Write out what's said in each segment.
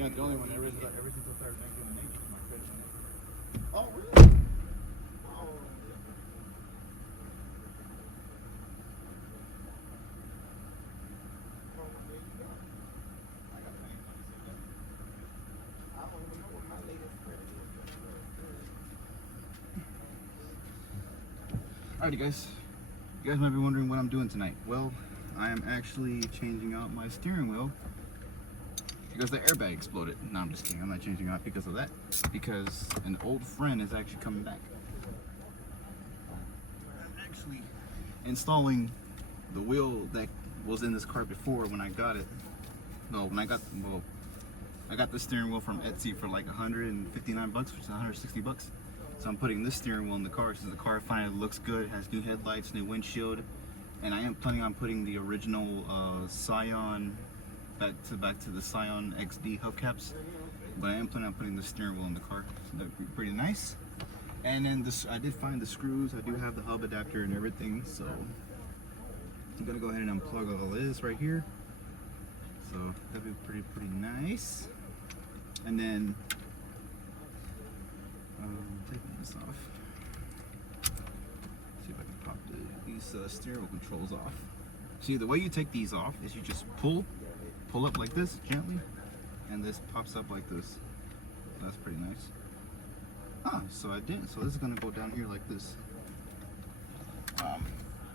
You're not the only one. Ever since I started drinking the nature, my credit. Oh, really? Oh. Alrighty guys, you guys might be wondering what I'm doing tonight. Well, I am actually changing out my steering wheel because the airbag exploded. No, I'm just kidding. I'm not changing it out because of that. Because an old friend is actually coming back. I'm actually installing the wheel that was in this car before when I got it. No, I got the steering wheel from Etsy for like 159 bucks, which is 160 bucks. So I'm putting this steering wheel in the car since the car finally looks good, has new headlights, new windshield, and I am planning on putting the original Scion back to the Scion XD hubcaps. But I am planning on putting the steering wheel in the car, so that'd be pretty nice. And then this, I did find the screws. I do have the hub adapter and everything, so I'm gonna go ahead and unplug all this right here. So that'd be pretty nice. And then taking this off. See if I can pop these steering wheel controls off. See, the way you take these off is you just pull up like this gently, and this pops up like this. That's pretty nice. Ah, so I didn't. So this is gonna go down here like this.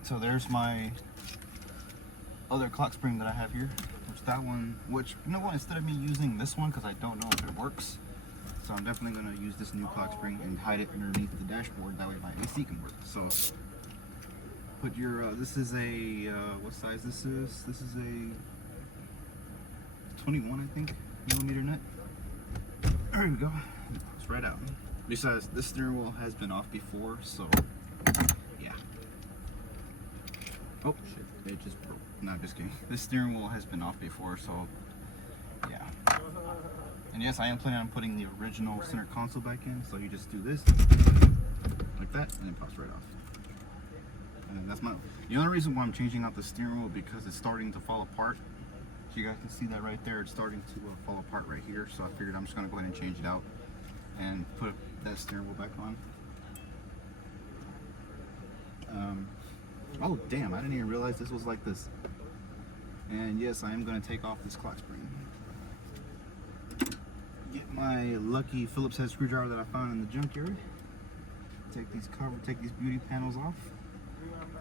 So there's my other clock spring that I have here. Which you know what? Instead of me using this one because I don't know if it works. So I'm definitely going to use this new clock spring and hide it underneath the dashboard. That way my AC can work. So put your, this is a, what size this is? This is a 21, I think, millimeter nut. There we go. It's right out. Besides, this steering wheel has been off before, so yeah. Oh shit, it just broke. No, just kidding. This steering wheel has been off before, so yeah. And yes, I am planning on putting the original center console back in. So you just do this, like that, and it pops right off. And that's the only reason why I'm changing out the steering wheel because it's starting to fall apart. So you guys can see that right there. It's starting to fall apart right here. So I figured I'm just gonna go ahead and change it out and put that steering wheel back on. Oh damn! I didn't even realize this was like this. And yes, I am gonna take off this clock spring. Get my lucky Phillips head screwdriver that I found in the junkyard. Take these beauty panels off.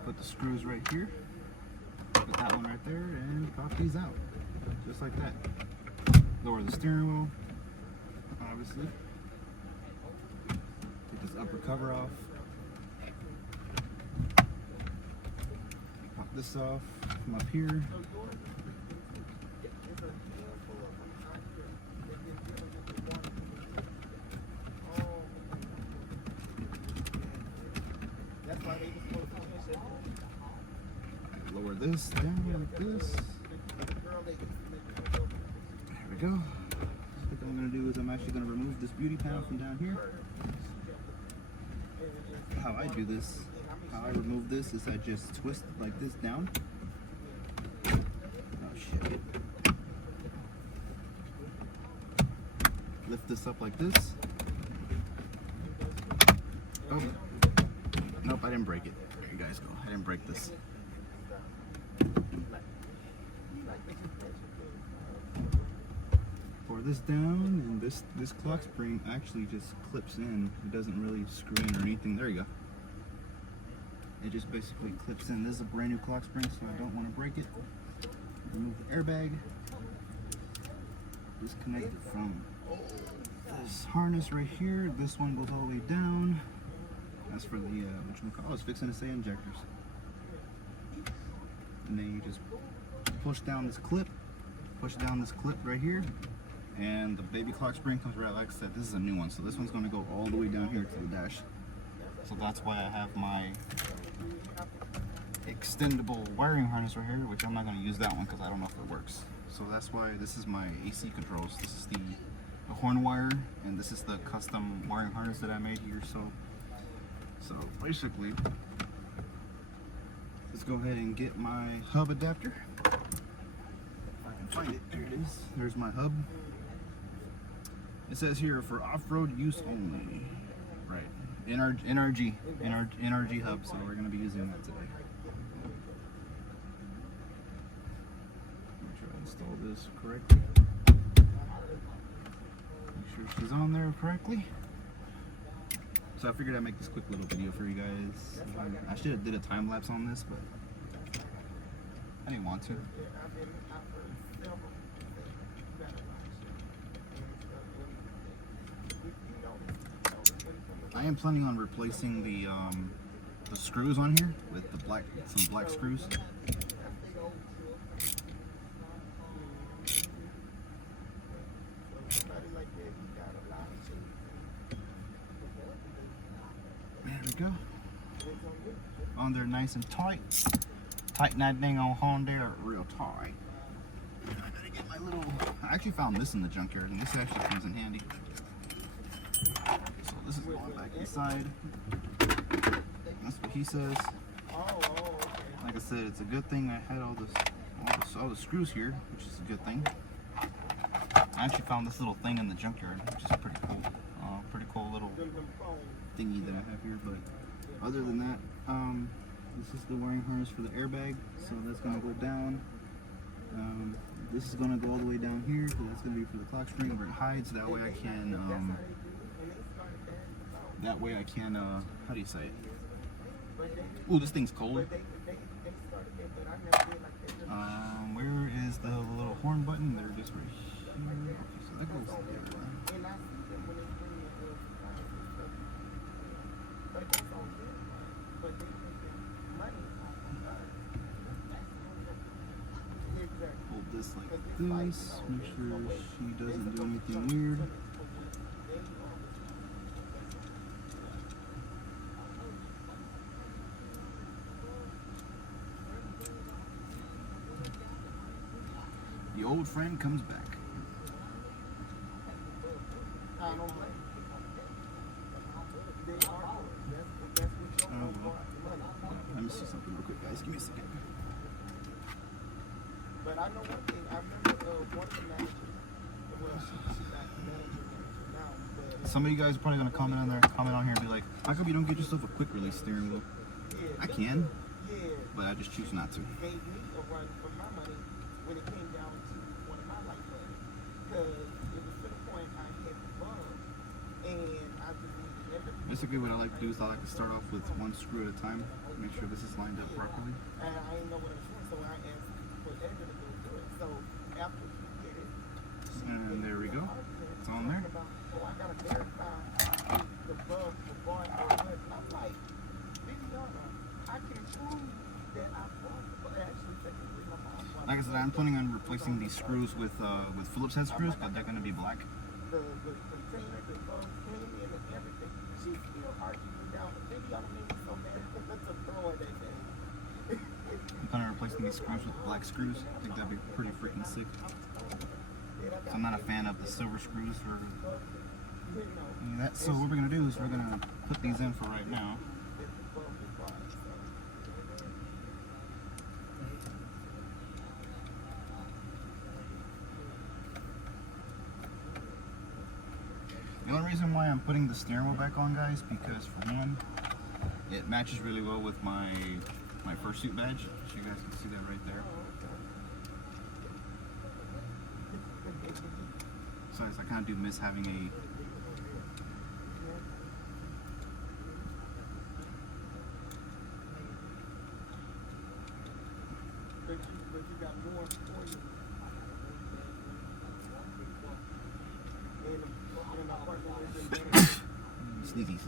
Put the screws right here. Put that one right there and pop these out. Just like that. Lower the steering wheel, obviously. Take this upper cover off. Pop this off from up here. Lower this down like this. There we go. What I'm going to do is I'm actually going to remove this beauty panel from down here. How I do this, how I remove this is I just twist like this down. Oh shit. Lift this up like this. Oh. Nope, I didn't break it. There you guys go. I didn't break this. Pour this down, and this clock spring actually just clips in. It doesn't really screw in or anything. There you go. It just basically clips in. This is a brand new clock spring, so I don't want to break it. Remove the airbag. Disconnect it from this harness right here. This one goes all the way down. That's for the, I was fixing to say injectors. And then you just push down this clip right here, and the baby clock spring comes right, like I said, this is a new one, so this one's going to go all the way down here to the dash. So that's why I have my extendable wiring harness right here, which I'm not going to use that one because I don't know if it works. So that's why this is my AC controls. This is the horn wire, and this is the custom wiring harness that I made here. So basically, let's go ahead and get my hub adapter. If I can find it, there it is. There's my hub It says here for off-road use only. Right. NRG hub, so we're gonna be using that today. Make sure I install this correctly. Make sure she's on there correctly. So I figured I'd make this quick little video for you guys. I should have did a time lapse on this, but I didn't want to. I am planning on replacing the screws on here with the some black screws. There we go. On there nice and tight. Tighten that dang on on there real tight. I gotta get my little. I actually found this in the junkyard, and this actually comes in handy. So this is going back inside. That's what he says. Like I said, it's a good thing I had all the screws here, which is a good thing. I actually found this little thing in the junkyard, which is pretty cool. Pretty cool little thingy that I have here. But other than that, this is the wiring harness for the airbag, so that's gonna go down. This is gonna go all the way down here, so that's gonna be for the clock spring where it hides. That way I can, how do you say it? Ooh, this thing's cold. Where is the little horn button? There it is right here. Okay, so that goes there. Hold this like this. Make sure she doesn't do anything weird. The old friend comes back. Let me see something real quick, guys. Give me a second. But I know one thing. I remember one of the managers. Well, she's not manager now, but Some of you guys are probably gonna comment on here and be like, "How come you don't get yourself a quick release steering wheel?" I can, but I just choose not to. gave me a run for my money when it came down to one of my light bulbs, because it was to the point I hit the bulb and I just needed everything. Basically, what I like to do is I like to start off with one screw at a time, make sure this is lined up properly. And I didn't know what it was doing, so I asked for Edgar to go do it. So after he did it, And there we go. It's on there. I gotta verify the bulb for going or what. And I'm like, Viviana, I can prove that I bought the bulb. Actually, technically, my mom bought Like I said, I'm planning on replacing these screws with Phillips head screws, but they're gonna be black. the container, the bulb came in and everything. She still arguing down. Viviana made me so mad to throw it that day. I'm planning on replacing these screws with black screws. I think that'd be pretty freaking sick. So I'm not a fan of the silver screws for any of that. So what we're gonna do is we're gonna put these in for right now. The only reason why I'm putting the steering wheel back on, guys, because for one, it matches really well with my fursuit badge. So you guys can see that right there. Besides, I kind of do miss having a But you got more for you. And the partner is in there. sneezies.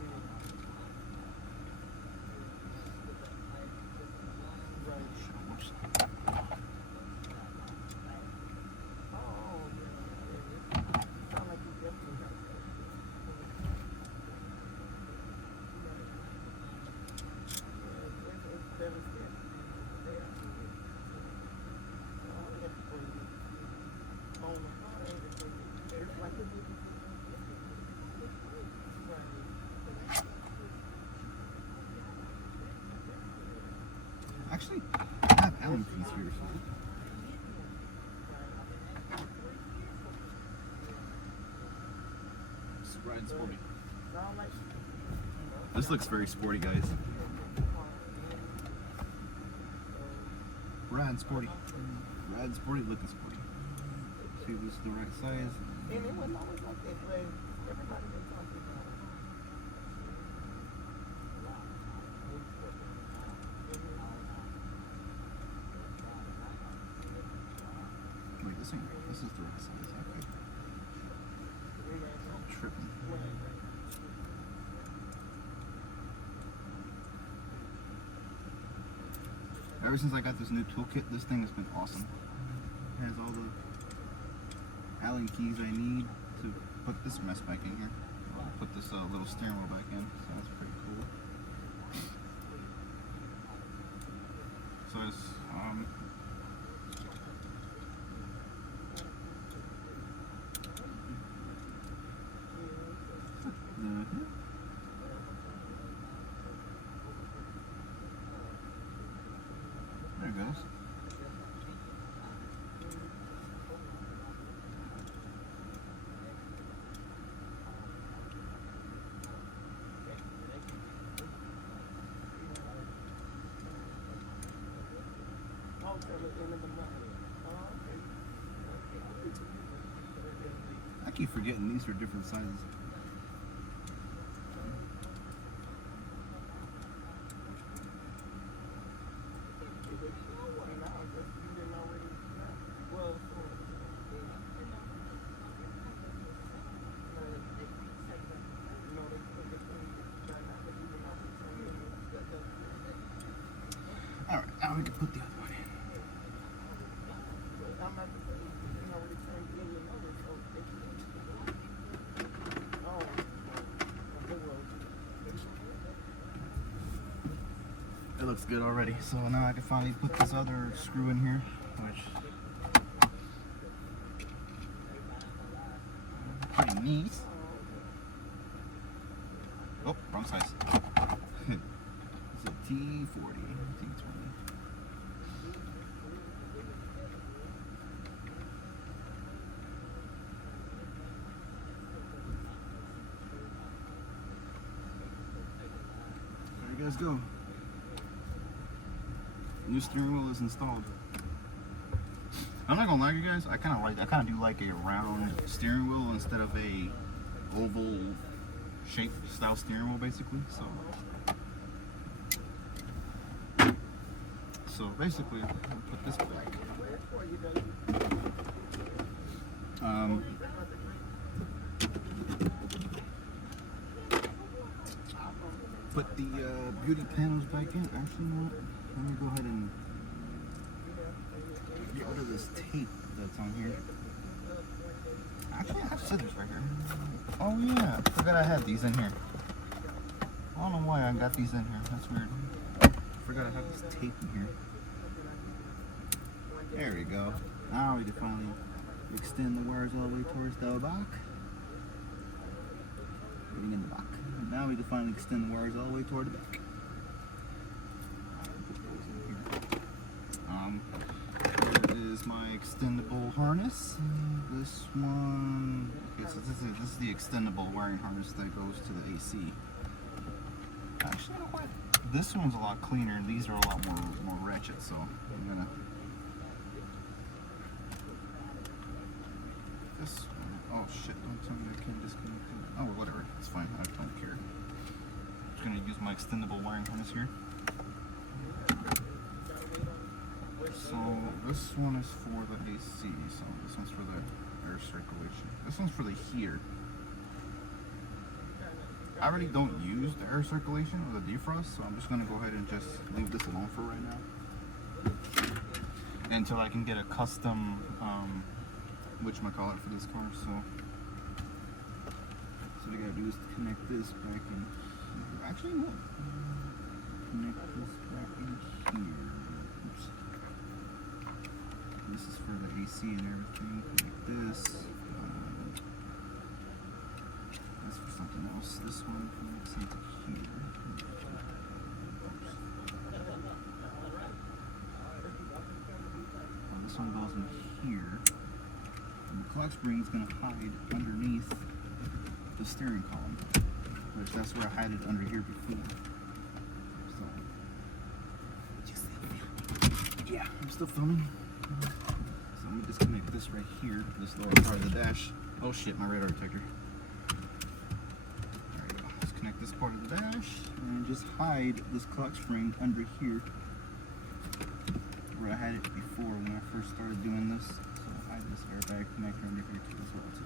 Actually, I have Allen keys here. So. Riding sporty. Sound like This looks very sporty, guys. Riding sporty. Riding sporty, looking sporty. See if this is the right size. and it wasn't always like that, but everybody been talking about it. Wait, this is the right size. Okay. Tripping. Ever since I got this new toolkit, this thing has been awesome. It has all the Allen keys I need to put this mess back in here. I'll put this little steering wheel back in, so that's pretty cool. So it's there it goes. I keep forgetting these are different sizes. Alright, now we can put the other one in. It looks good already. So now I can finally put this other screw in here, which pretty neat. Oh, wrong size. It's a T40, T20. There you guys go. New steering wheel is installed. I'm not gonna lie to you guys, I kind of do like a round steering wheel instead of a oval shape style steering wheel, basically. So basically, I'll put this back. Put the beauty panels back in. Actually, no. Let me go ahead and get rid of this tape that's on here. Actually, I have scissors right here. Oh yeah, I forgot I had these in here. I don't know why I got these in here. That's weird. I forgot I have this tape in here. There we go. Now we can finally extend the wires all the way towards the back. Getting in the back. Now we can finally extend the wires all the way toward the back. Here is my extendable harness. This one, okay, so this is the extendable wiring harness that goes to the AC. Actually, you know what? This one's a lot cleaner. These are a lot more ratchet, so I'm gonna. This one, oh shit! Don't tell me I can't disconnect it. Oh, well, whatever. It's fine. I don't care. Just gonna use my extendable wiring harness here. So this one is for the AC, so this one's for the air circulation. This one's for the heater. I already don't use the air circulation or the defrost, so I'm just gonna go ahead and just leave this alone for right now. Until I can get a custom, whatchamacallit for this car, so what I gotta do is connect this back in here. Actually, no. Connect this back in here. Oops. This is for the AC and everything. Like this. That's for something else. This one connects into here. Oh, this one goes in here. And the clutch spring is going to hide underneath the steering column, which that's where I had it under here before. So, yeah, I'm still filming. So let me disconnect this right here, this lower part of the dash. Oh shit, my radar detector. There we go. Disconnect this part of the dash and just hide this clock spring under here where I had it before when I first started doing this. So I hide this airbag connector under here too as well too.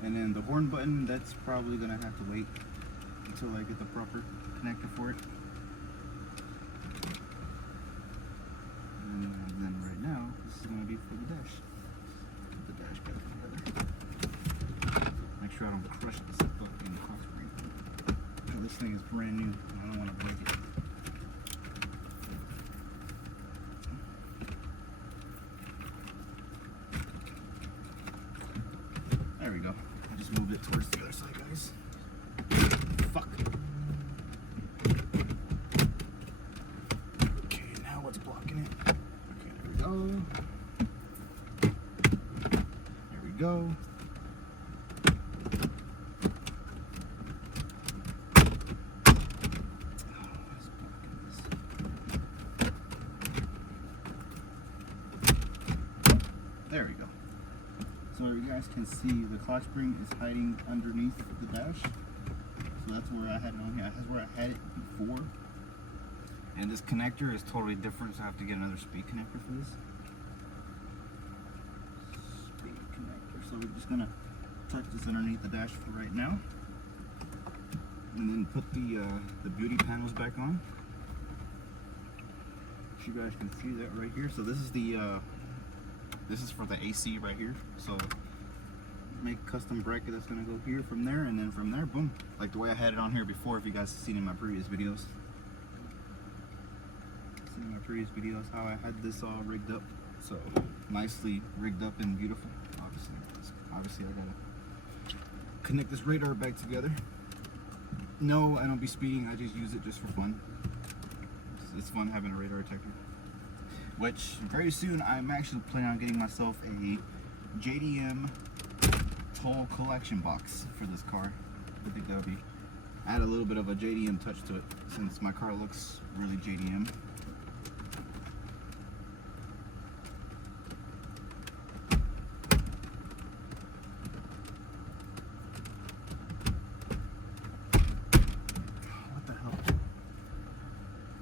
And then the horn button, that's probably gonna have to wait until I get the proper connector for it. And then right now, this is gonna be for the dash. Put the dash back together. Make sure I don't crush this fucking clock spring. Now, this thing is brand new. I don't want to break it. There we go. I just moved it towards the other side, guys. Fuck. Okay, now what's blocking it? Okay, there we go. There we go. There we go. So you guys can see the clutch spring is hiding underneath the dash. So that's where I had it on here. That's where I had it before. And this connector is totally different, so I have to get another speed connector for this. Speed connector. So we're just gonna tuck this underneath the dash for right now. And then put the beauty panels back on. So you guys can see that right here. So this is the this is for the AC right here. So make a custom bracket that's gonna go here from there, and then from there, boom. Like the way I had it on here before, if you guys have seen in my previous videos. Seen in my previous videos how I had this all rigged up. So nicely rigged up and beautiful. Obviously I gotta connect this radar back together. No, I don't be speeding, I just use it just for fun. It's fun having a radar detector. Which very soon I'm actually planning on getting myself a JDM toll collection box for this car. I think that'll be add a little bit of a JDM touch to it since my car looks really JDM. What the hell?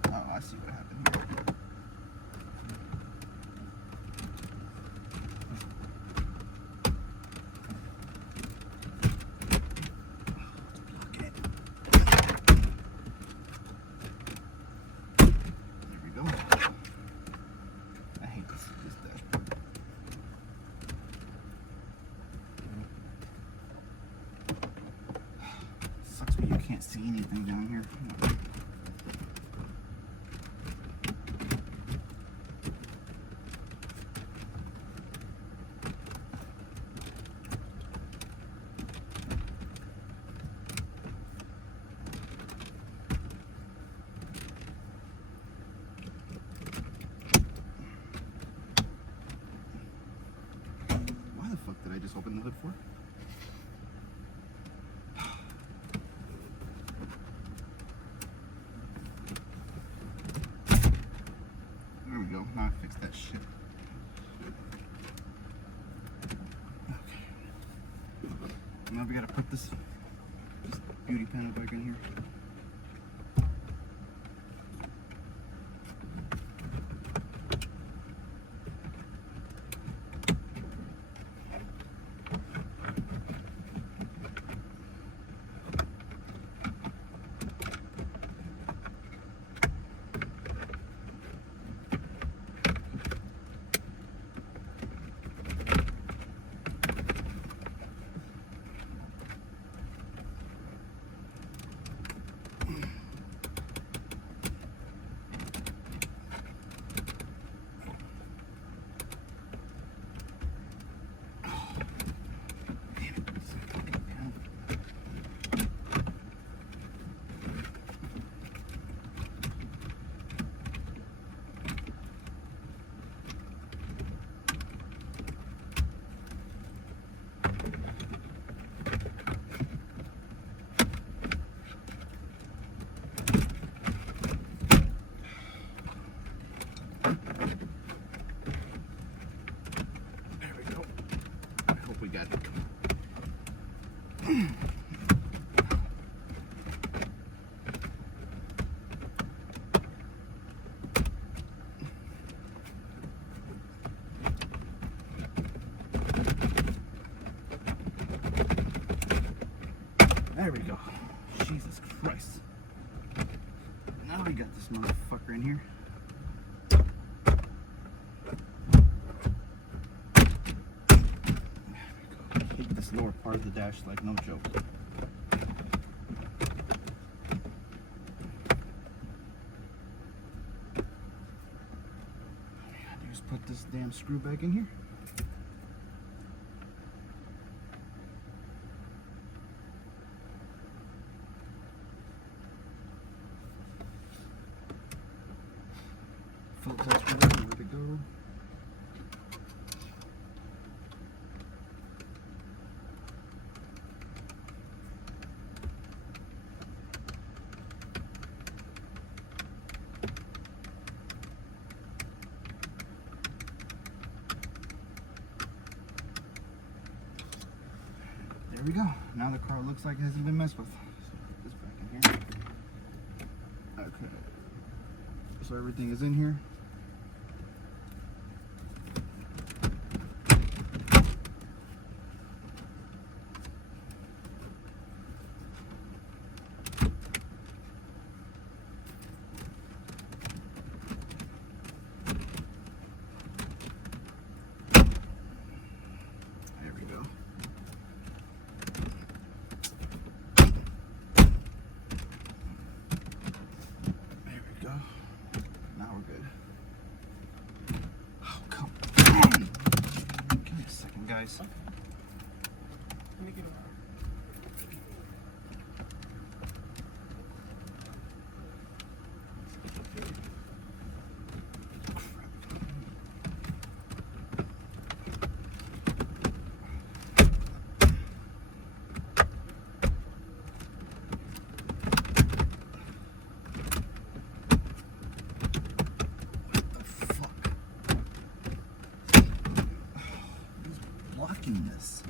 Oh, I see what happened here. Can't see anything down here. Why the fuck did I just open the hood for? There we go. Now I fixed that shit. Okay. Now we gotta put this beauty panel back in here. got it. There we go. Jesus Christ. Now we got this motherfucker in here. Hit this lower part of the dash like no joke. Just put this damn screw back in here. Phillips head screwdriver, where to go? There we go. Now the car looks like it hasn't been messed with. So put this back in here. Okay. So everything is in here. Now we're good. Oh, come on. Give me a second, guys. Let me get This.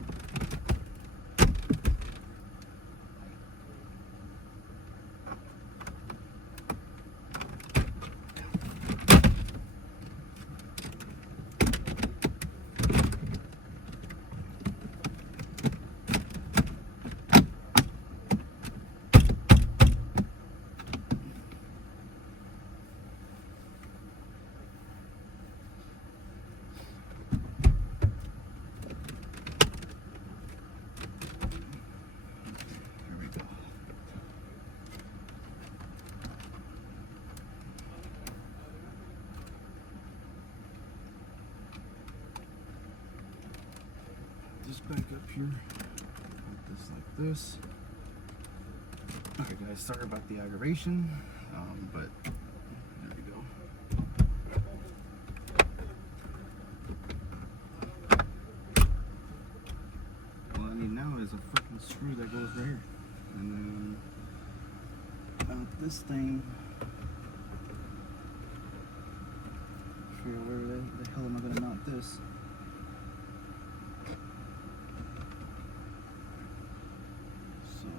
This back up here, put this like this. Okay guys, sorry about the aggravation, but there we go. All I need now is a freaking screw that goes right here. And then mount this thing. Figure where the hell am I gonna mount this?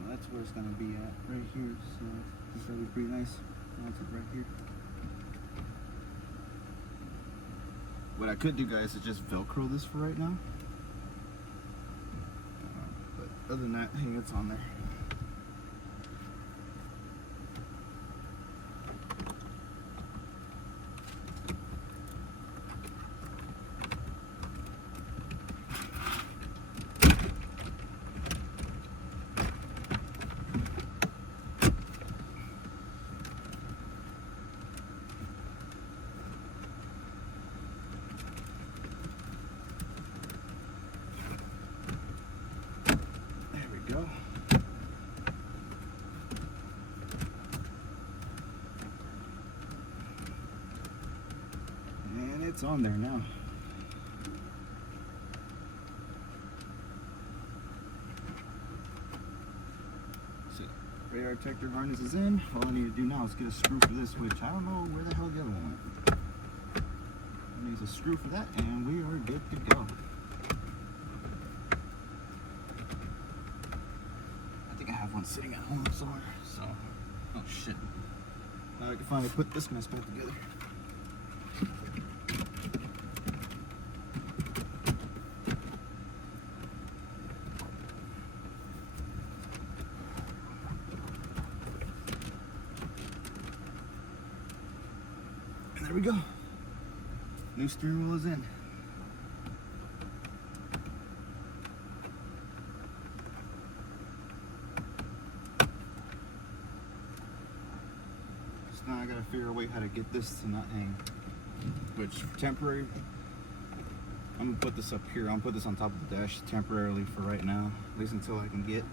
That's where it's gonna be at, right here. So it's gonna be pretty nice. Mounted right here. What I could do, guys, is just Velcro this for right now. But other than that, hey, it's on there. Go. And it's on there now. So, radar detector harness is in. All I need to do now is get a screw for this, which I don't know where the hell the other one went. I need a screw for that, and we are good to go. sitting at home somewhere. So, oh shit. Now I can finally put this mess back together. And there we go. New steering wheel is in. So now I gotta figure a way how to get this to not hang. Which for temporary, I'm gonna put this up here. I'm gonna put this on top of the dash temporarily for right now, at least until I can get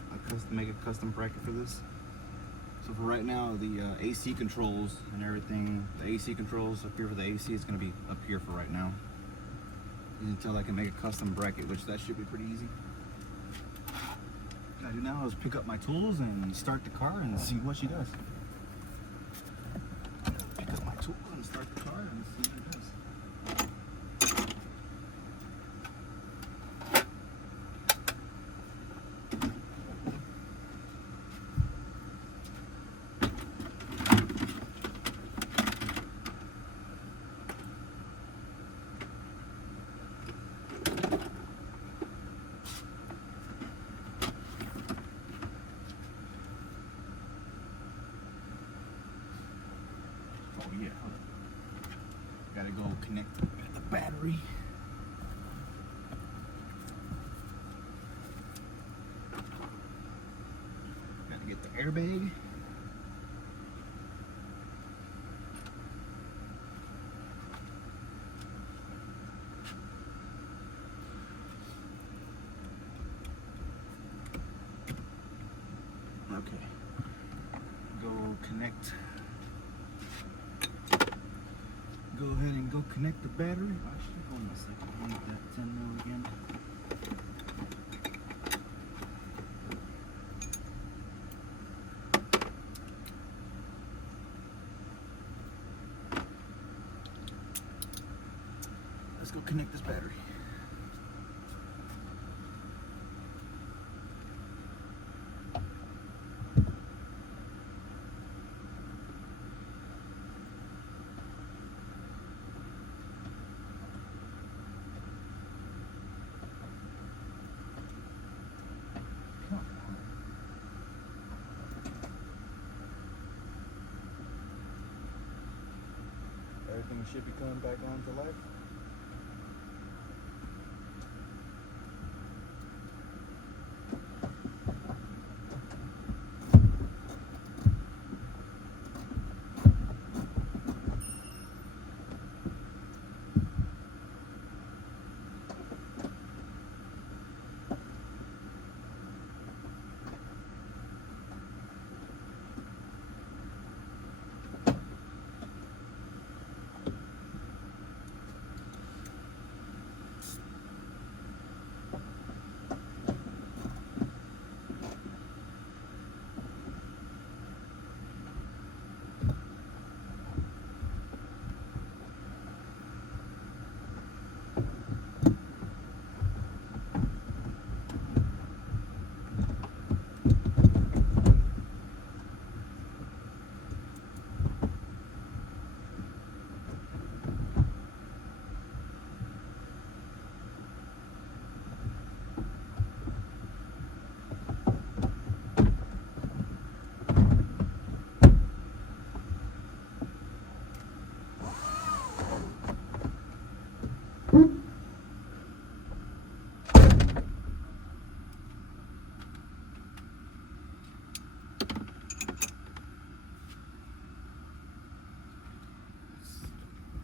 make a custom bracket for this. So for right now, the AC controls and everything, the AC controls up here for the AC is gonna be up here for right now. Until I can make a custom bracket, which that should be pretty easy. What I do now is pick up my tools and start the car and see what she does. Pick up my tools and start the car and see what it does. Oh yeah, gotta go connect the battery. Gotta get the airbag. Okay, go connect. Go ahead and go connect the battery. Actually, hold on a second. I need that 10 mil again. Let's go connect this battery. Everything should be coming back on to life.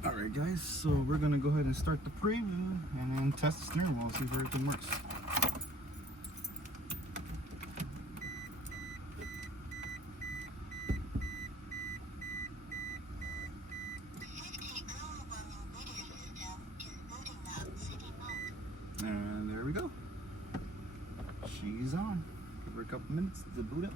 Alright guys, so we're gonna go ahead and start the Priuwu and then test the steering wheel, see if everything works. And there we go. She's on. Give her a couple minutes to boot up.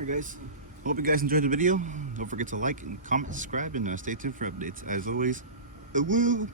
Alright guys, hope you guys enjoyed the video. Don't forget to like and comment, subscribe, and stay tuned for updates. As always, woo!